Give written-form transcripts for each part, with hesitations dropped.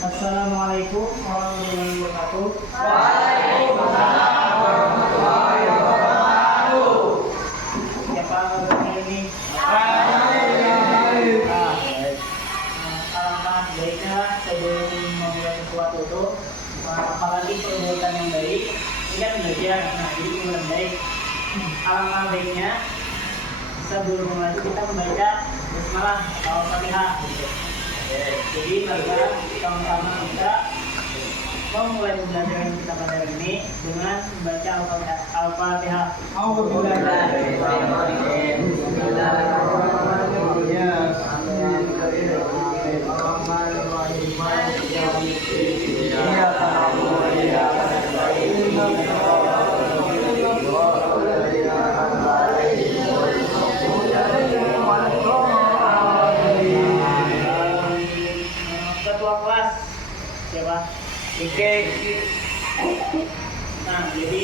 Assalamualaikum warahmatullahi wabarakatuh. Waalaikumsalam warahmatullahi wabarakatuh. Siapa yang ini? Alangkah baiknya sebelum memulai sesuatu itu, apalagi perbuatan yang baik, ini kan belajar. Nah, jadi perbuatan baik. Alangkah baiknya sebelum memulai itu kita membaca basmalah atau Al-Fatihah. Gitu. Jadi bagaimana sama-sama kita memulai pembelajaran kita pada hari ini dengan membaca Al-Fatihah. Ketua kelas siapa? Oke. Nah, jadi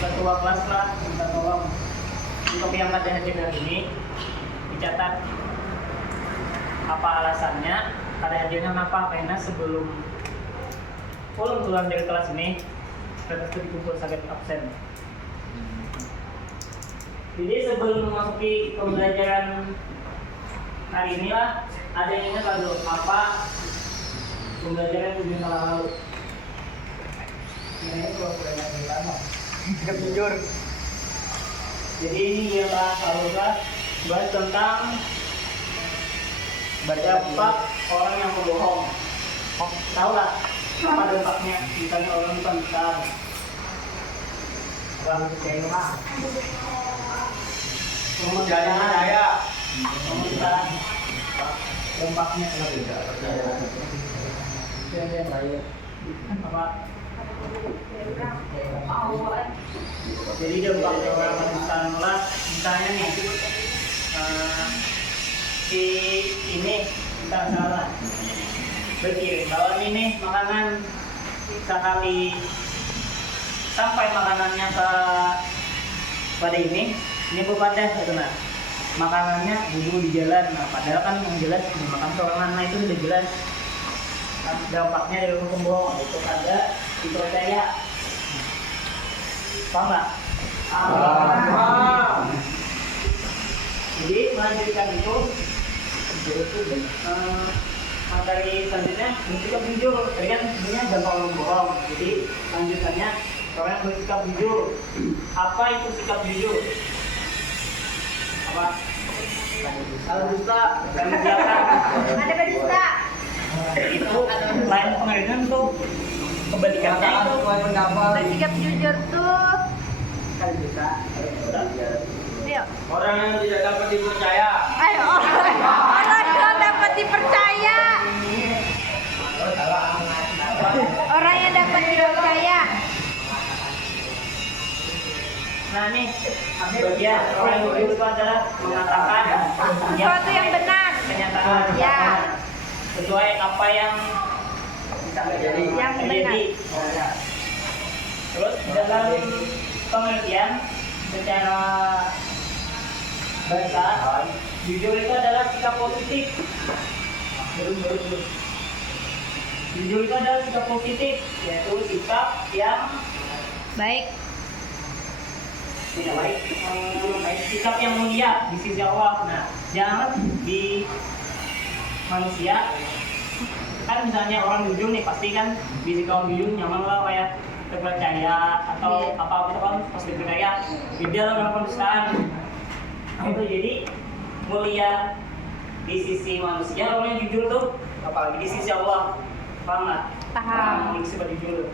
ketua kelas lah minta tolong untuk yang pada hadir hari ini dicatat apa alasannya pada hadirnya kenapa, karena sebelum keluar dari kelas ini kita dikumpul sakit absen. Jadi sebelum memasuki pembelajaran hari ini lah, ada yang ingat lalu apa pembelajaran di minggu lalu? Ini kalau pertama, jujur. Jadi ini yang bahas tentang dampak orang yang berbohong. Tahu lah apa dampaknya? Misalnya orang bukan besar, orang kecewa, Jangan percaya. kemudian dampaknya apa? Jadi dampak orang misalnya nih si ini kita salah berkirim bahwa ini makanan sekali sampai makanannya pada ini kepada gitu nah makanannya bubur di jalan. Nah, padahal kan yang jelas makan seorang anak itu sudah jelas dampaknya dari pembohong itu ada dipercaya. Paham nggak? Jadi melanjutkan itu materi selanjutnya bersikap jujur. Tadi kan sebenarnya dampak orang bohong. Jadi lanjutannya orang yang bersikap jujur. Apa itu sikap jujur? Apa? Kalau dusta dan menjalankan. Ada berdusta. Itu lain pengadilan tuh kebalikannya itu Bersikap jujur tuh. kan dusta. Ayo. Orang yang tidak dapat dipercaya. Ayo. Orang yang dapat dipercaya. Orang yang dapat dipercaya. Nah nih bagian orang yang jujur itu adalah mengatakan Sesuatu yang benar. kenyataan Ya. sesuai apa yang bisa terjadi. Yang benar. Terus dalam pengertian secara bahasa jujur itu adalah sikap positif. Jujur itu adalah sikap positif, yaitu sikap yang Baik. tidak baik, sikap yang mulia di sisi Allah. Nah, jangan di manusia kan misalnya orang jujur nih pasti kan di sisi kaum jujur nyaman lah kayak terpercaya atau apa itu kan pasti percaya. Beda lah dengan pendustaan. Itu jadi mulia di sisi manusia orang yang jujur tuh, apalagi di sisi Allah. Paham nggak? Paham. Orang sifat jujur.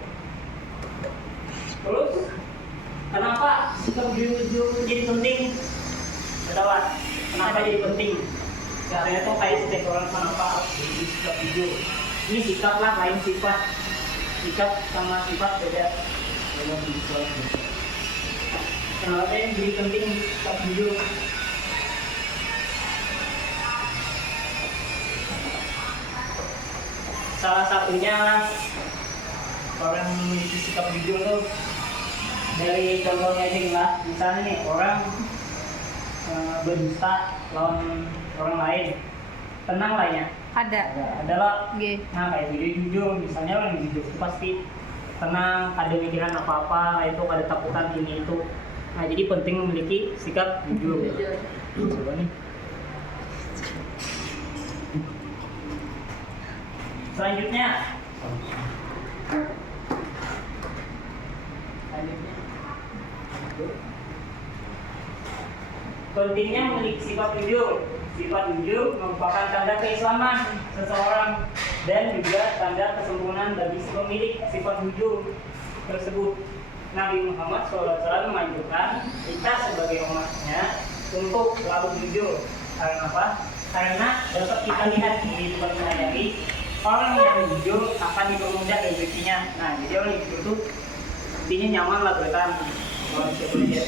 Terus kenapa sikap jujur jadi penting? Ketahuan. Kenapa jadi penting? Caranya tuh kayak setiap orang kenapa harus jadi sikap jujur. Ini sikap lah, lain sifat. Sikap sama sifat beda. Kenapa yang jadi penting sikap jujur? Salah satunya orang memiliki sikap jujur tuh dari contohnya aja lah, misalnya nih orang berdusta lawan orang lain, tenang lah ya, Ada. Adalah G. nah kayak video jujur, misalnya orang jujur itu pasti tenang, ada pikiran apa-apa, itu ada takutan ini itu. Nah jadi penting memiliki sikap jujur. Coba nih. Selanjutnya pentingnya memiliki sifat jujur. Sifat jujur merupakan tanda keislaman seseorang dan juga tanda kesempurnaan bagi si pemilik sifat jujur tersebut. Nabi Muhammad SAW menganjurkan kita sebagai umatnya untuk selalu jujur. Karena apa? Karena dapat kita lihat di tempat sehari-hari, orang yang jujur akan dipermudah rezekinya. Nah, jadi orang yang jujur itu intinya nyaman lah bertahan. Manusia belajar.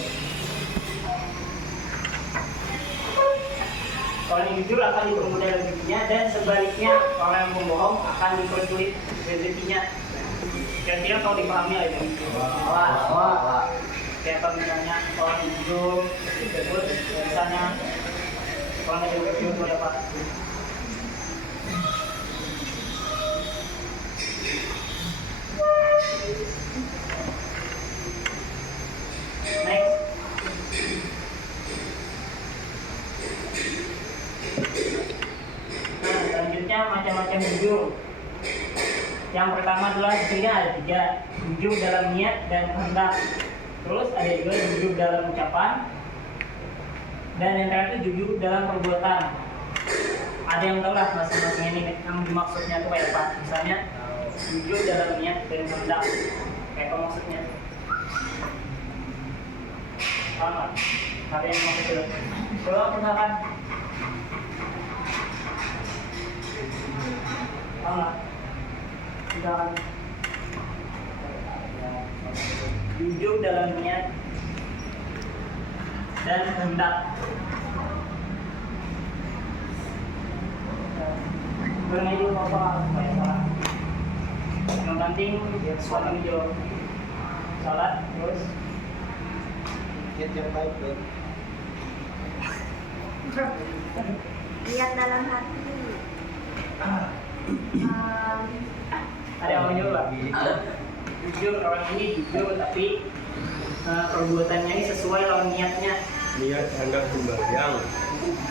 Orang yang jujur akan dipermudah rezekinya dan sebaliknya orang yang pembohong akan dipersulit rezekinya. Kira-kira kalau dipahami lah itu. Kayak apa misalnya orang yang jujur, terus misalnya orang yang jujur itu apa? Next. Nah, selanjutnya macam-macam jujur. Yang pertama adalah di sini ada 3, jujur dalam niat dan kehendak. Terus ada juga jujur dalam ucapan. Dan yang terakhir jujur dalam perbuatan. Ada yang tahu lah masing-masing ini yang dimaksudnya itu kayak apa? Misalnya jujur dalam niat dan kehendak. Kayak apa maksudnya? Paham nggak? Ada yang maksudnya? Coba misalkan. Paham nggak? Misalkan jujur dalam niat dan kehendak. Karena itu apa? Supaya salah. Yang penting suami jawab salat terus Niat yang baik, Bro. Lihat dalam hati. ada yang menyuruh lah. Jujur orang ini jujur tapi perbuatannya ini sesuai lawan niatnya. Niat hendak sembahyang.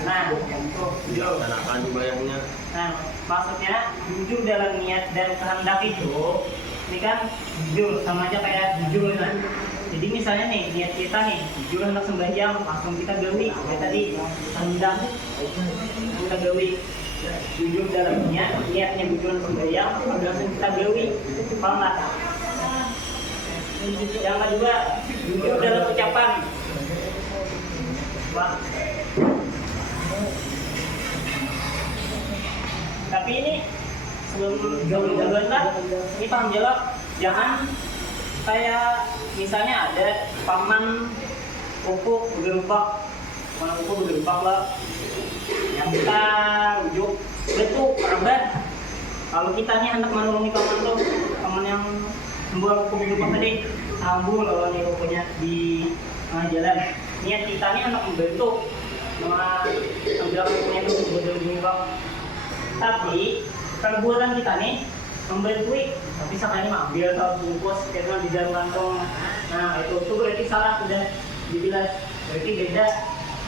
Nah, itu jujur. Dan akan sembahyangnya. Nah, maksudnya jujur dalam niat dan kehendak itu, ini kan jujur sama aja kayak jujur kan. Jadi misalnya nih niat kita nih jujur hendak sembahyang, langsung kita gawi. Kayak tadi hendak kita gawi. Jujur dalam niat, niatnya jujur hendak sembahyang, langsung kita gawi. Paham nggak? Yang kedua, jujur dalam ucapan. Wah. Tapi ini sebelum jawaban ini paham jawab, jangan kayak misalnya ada paman pupuk bergerbak, paman pupuk bergerbak lah, yang kita rujuk betul kerabat. Kalau kita nih hendak menolongi paman tuh, paman yang membuat pupuk bergerbak tadi, tambul kalau nih pupuknya di jalan. Niat kita nih hendak membentuk, mengambil pupuknya itu bergerbak. Tapi perbuatan kita nih memberi, tapi sekali ambil atau bungkus karena di dalam kantong. Nah itu berarti salah, sudah dibilas. Berarti beda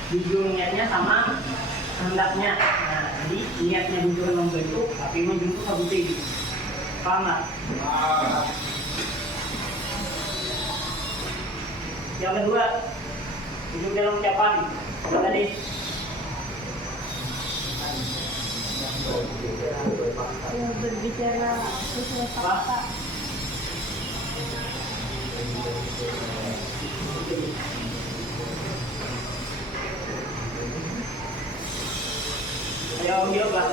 jujur niatnya sama kehendaknya. Nah jadi niatnya jujur membentuk, tapi menjemput kabutih. Paham nggak? Yang kedua, jujur dalam ucapan. Apa tadi? Berbicara sesuai fakta. Ayo jawab lah.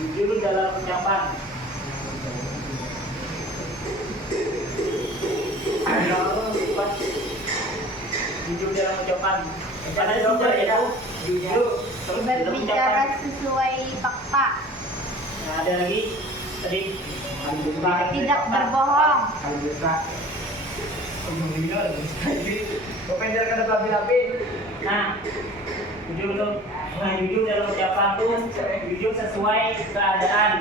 Jujur dalam ucapan. Jujur dalam ucapan. Ada jujur ya, jujur terus dalam Berbicara ucapan. sesuai fakta. Nah, ada lagi tadi Tidak berbohong. Kau penjar kada api-api. Nah, jujur tuh, jujur dalam ucapan tuh jujur sesuai keadaan,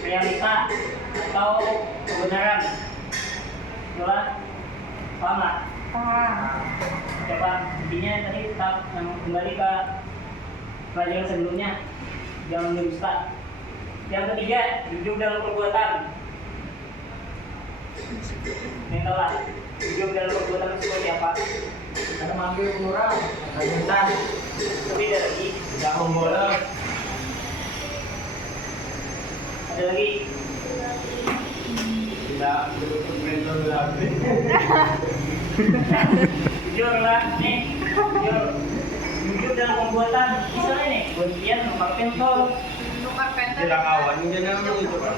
realita atau kebenaran. Itulah, paham nggak? Ucapan intinya tadi tetap kembali ke pelajaran sebelumnya, jangan berdusta. Yang ketiga, jujur dalam perbuatan. Ini tahu lah, jujur dalam perbuatan itu seperti apa? Ada manggil kurang, ada minta, Tapi ada lagi, jangan bola. ada lagi. Tidak berlutut mentor lagi. Jujur lah, nih, jujur. Jujur dalam perbuatan, misalnya nih, bagian nomor pentol Tukar penter. Tidak kawan, ini namanya itu kan.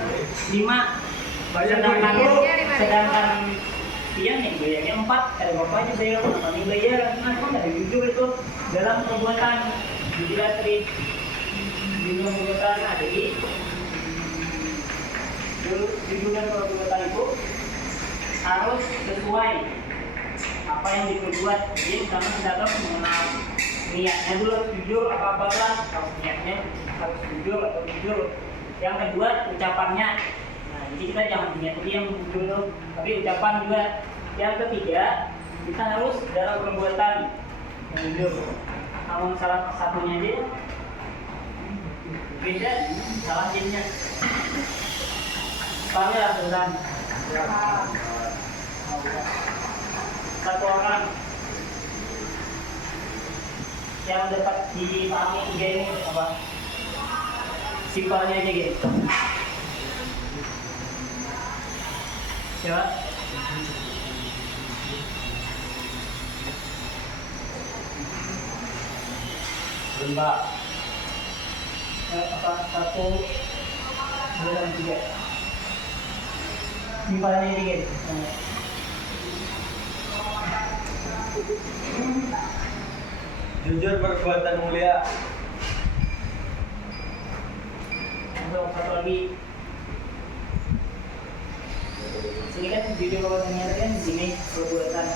5. Bayar Sedangkan dulu. sedangkan dia nih bayarnya 4, ada bapaknya bayar, mamanya bayar. Nah, itu nggak jujur itu dalam perbuatan. Jujur tadi, jujur perbuatan. Nah, jadi jujur dalam perbuatan itu harus sesuai apa yang diperbuat. Jadi misalnya dalam mengenal niatnya dulu harus jujur, apa lah harus niatnya harus jujur atau jujur. Yang kedua ucapannya. Nah, jadi kita jangan niat yang jujur tuh, tapi ucapan juga. Yang ketiga kita harus dalam perbuatan yang jujur. Kalau salah satunya aja beda, salah jadinya. Paham ya teman? Satu orang yang dapat dipahami tiga ini apa? Simpelnya aja gitu. Coba. Mbak, Apa? 1, 2, 3. Simpelnya aja gitu. jujur perbuatan mulia. Untuk satu lagi. Sini kan jujur perbuatannya kan di sini perbuatan.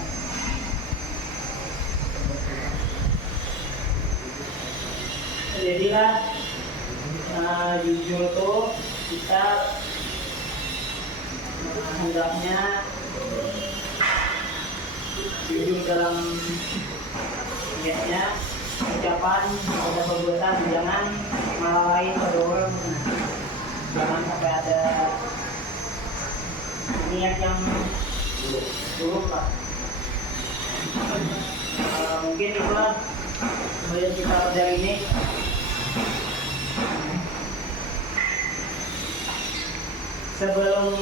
Jadilah jujur tuh kita hendaknya jujur dalam niatnya, ucapan, ada perbuatan, jangan melalaikan pada orang. Jangan sampai ada niat yang buruk lah. Mungkin itulah kemudian kita pada ini. Sebelum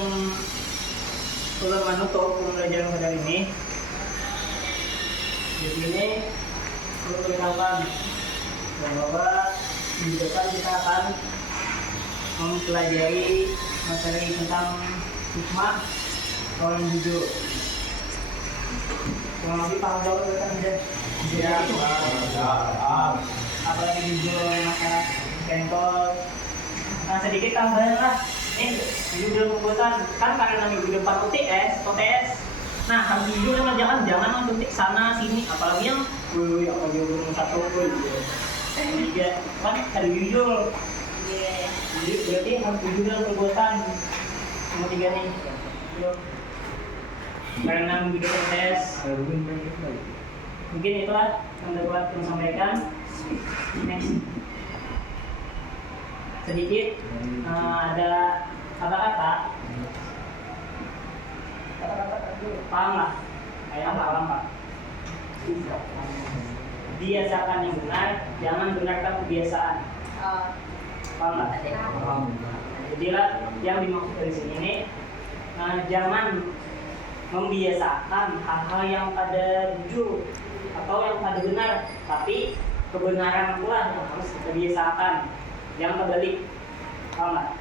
menutup pembelajaran pada ini, di sini perlu beritahukan bahwa di depan kita akan mempelajari materi tentang hikmah orang jujur. Kurang lebih paham jauh kan Ya, apalagi jujur masalah pentol. Nah, sedikit tambahan lah. Jujur perbuatan kan karena namanya jujur 4 OTS. Nah, harus jujur jangan mencutik sana sini, apalagi yang apa jujur 1 3 kan harus jujur. Jadi berarti harus jujur dalam perbuatan. Nomor 3 nih. Karena jujur OTS. Mungkin itulah yang dapat saya sampaikan. Next. Sedikit ada kata-kata paham lah, kayak paham Pak. Biasakan yang benar, jangan benarkan kebiasaan. Paham nggak? Jadilah yang dimaksud dari sini ini, jangan membiasakan hal-hal yang pada jujur atau yang pada benar, tapi kebenaran pula yang harus kita biasakan. Jangan terbalik, paham nggak?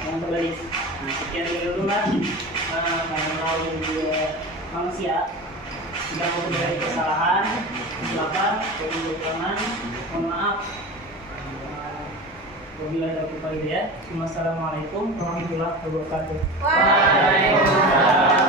Jangan terbalik. Nah, sekian dulu lah. Karena Allah juga manusia, tidak mau dari kesalahan, silakan kekurangan, mohon maaf. Wabillahi taufiq wal hidayah. Wassalamualaikum warahmatullahi wabarakatuh. Waalaikumsalam.